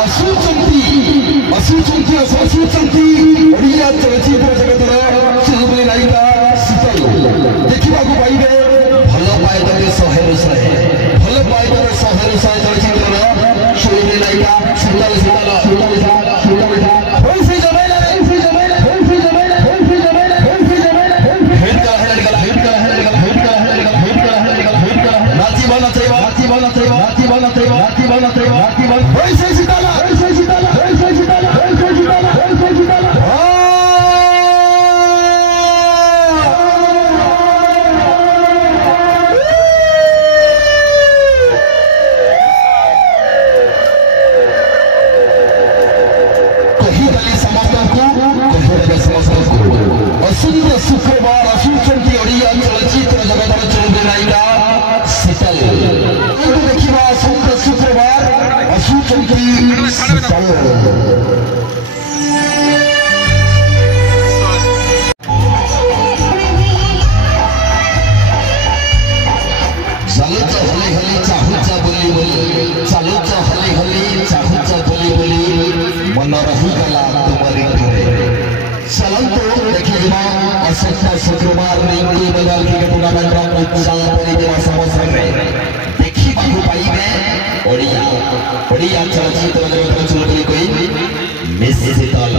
ଆସୁଛନ୍ତି ଓଡ଼ିଆ ଚଳଚ୍ଚିତ୍ର ଜଗତର ଚୁବୁଲି ନାୟିକା ଶୀତଲ ଦେଖିବାକୁ ପାଇବେ ଭଲ ପାଇଦେବେ 100ରୁ 100 ଭଲ ପାଇଦେବେ 100ରୁ 100 ଚଳଚ୍ଚିତ୍ରର ଚୁବୁଲି ନାୟିକା ଶୀତଲ शुक्रवार आसुचंती ओडिया चलचित्र जगतर चुंबी नायिका शीतल देखा शुक्रवार आसुचंती शीतल चालुच हली हली चाहुच बोली बोली चालुच हली हली चाहुच बोली बोली मन रहीगला तुमरी घरे चलंतु देखिबा असंख्य शुक्रवार रिंकी बंगाल क्रिकेट टूर्नामेंट उत्साह परिदेवा समोसन रे देखिबा पाइबे ओडिया चलचित्र जगत चुलबुली कोई मिस शीतल